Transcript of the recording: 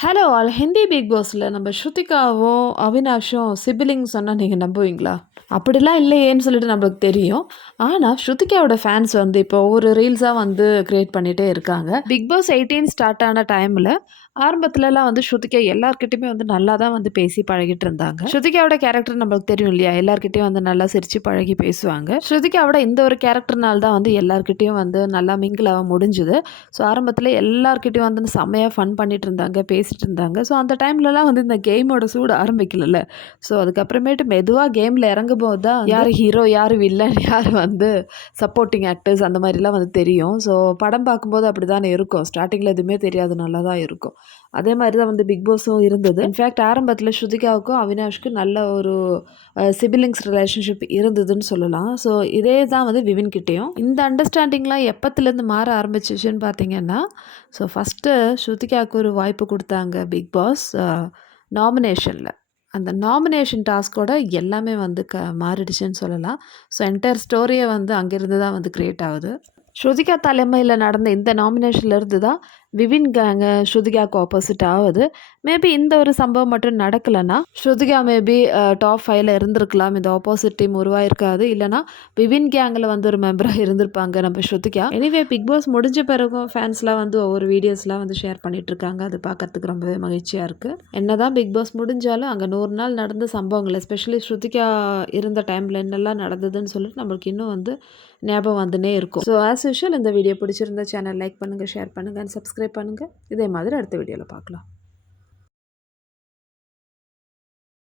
Hello all Hindi big பாஸில் நம்ம ஸ்ருதிகாவும் அவினாஷும் siblings சொன்னால் நீங்கள் நம்புவீங்களா? அப்படிலாம் இல்லையேன்னு சொல்லிட்டு நம்மளுக்கு தெரியும். ஆனால் ஸ்ருதிகாவோட ஃபேன்ஸ் வந்து இப்போ ஒவ்வொரு ரீல்ஸாக வந்து க்ரியேட் பண்ணிகிட்டே இருக்காங்க. பிக் பாஸ் 18 ஸ்டார்ட் ஆன டைமில் ஆரம்பத்துலலாம் வந்து ஸ்ருதிகா எல்லார்கிட்டயுமே வந்து நல்லா தான் வந்து பேசி பழகிட்டு இருந்தாங்க. ஸ்ருதிகாவோட கேரக்டர் நம்மளுக்கு தெரியும் இல்லையா? எல்லார்கிட்டயும் வந்து நல்லா சிரித்து பழகி பேசுவாங்க. ஸ்ருதிகாவோட இந்த ஒரு கேரக்டர்னால தான் வந்து எல்லார்கிட்டயும் வந்து நல்லா மிங்கிள் ஆக முடிஞ்சுது. ஸோ ஆரம்பத்தில் எல்லார்கிட்டயும் வந்து செம்மையாக ஃபன் பண்ணிட்டு இருந்தாங்க, பேசிட்டு இருந்தாங்க. ஸோ அந்த டைம்லலாம் வந்து இந்த கேமோட சூடு ஆரம்பிக்கலல்ல. ஸோ அதுக்கப்புறமேட்டு மெதுவாக கேமில் இறங்கும்போது தான் யார் ஹீரோ, யார் வில்லன், யார் வந்து சப்போர்ட்டிங் ஆக்டர்ஸ் அந்த மாதிரிலாம் வந்து தெரியும். ஸோ படம் பார்க்கும்போது அப்படி தானே இருக்கும். ஸ்டார்டிங்கில் எதுவுமே தெரியாது, நல்லா தான் இருக்கும். அதே மாதிரி தான் வந்து பிக் பாஸும் இருந்தது. இன்ஃபேக்ட் ஆரம்பத்தில் ஸ்ருதிகாவுக்கும் அவினாஷ்க்கும் நல்ல ஒரு சிபிலிங்ஸ் ரிலேஷன்ஷிப் இருந்ததுன்னு சொல்லலாம். ஸோ இதே தான் வந்து விவின் கிட்டேயும். இந்த அண்டர்ஸ்டாண்டிங்லாம் எப்பத்துலேருந்து மாற ஆரம்பிச்சிச்சுன்னு பார்த்தீங்கன்னா, ஸோ ஃபஸ்ட்டு ஸ்ருதிகாவுக்கு ஒரு வாய்ப்பு கொடுத்தாங்க பிக் பாஸ் நாமினேஷனில். அந்த நாமினேஷன் டாஸ்கோட எல்லாமே வந்து மாறிடுச்சுன்னு சொல்லலாம். ஸோ என்டையர் ஸ்டோரியே வந்து அங்கேருந்து தான் வந்து க்ரியேட் ஆகுது. ஸ்ருதிகா தலைமையில் நடந்த இந்த நாமினேஷன்லேருந்து தான் விவின் கேங்கு ஸ்ருதிகாவுக்கு ஆப்போசிட் ஆகுது. மேபி இந்த ஒரு சம்பவம் மட்டும் நடக்கலைன்னா ஸ்ருதிகா மேபி டாப் 5ல இருந்திருக்கலாம். இந்த ஆப்போசிட் டீம் உருவாயிருக்காது. இல்லைனா விவின் கேங்கில் வந்து ஒரு மெம்பராக இருந்திருப்பாங்க நம்ம ஸ்ருதிகா. எனிவே பிக் பாஸ் முடிஞ்ச பிறகும் ஃபேன்ஸ்லாம் வந்து ஒவ்வொரு வீடியோஸ்லாம் வந்து ஷேர் பண்ணிகிட்ருக்காங்க. அது பார்க்கறதுக்கு ரொம்பவே மகிழ்ச்சியாக இருக்குது. என்ன தான் பிக் பாஸ் முடிஞ்சாலும் அங்கே 100 நாள் நடந்த சம்பவங்கள், எஸ்பெஷலி ஸ்ருதிகா இருந்த டைமில் என்னெல்லாம் நடந்ததுன்னு சொல்லிட்டு நம்மளுக்கு இன்னும் வந்து ஞாபகம் வந்துனே இருக்கும். ஸோ ஆஸ் யூஷுவல் இந்த வீடியோ பிடிச்சிருந்த சேனல் லைக் பண்ணுங்கள், ஷேர் பண்ணுங்கள் அண்ட் சப்ஸ்கிரைப் பண்ணுங்கள். இதே மாதிரி அடுத்த வீடியோவில் பார்க்கலாம்.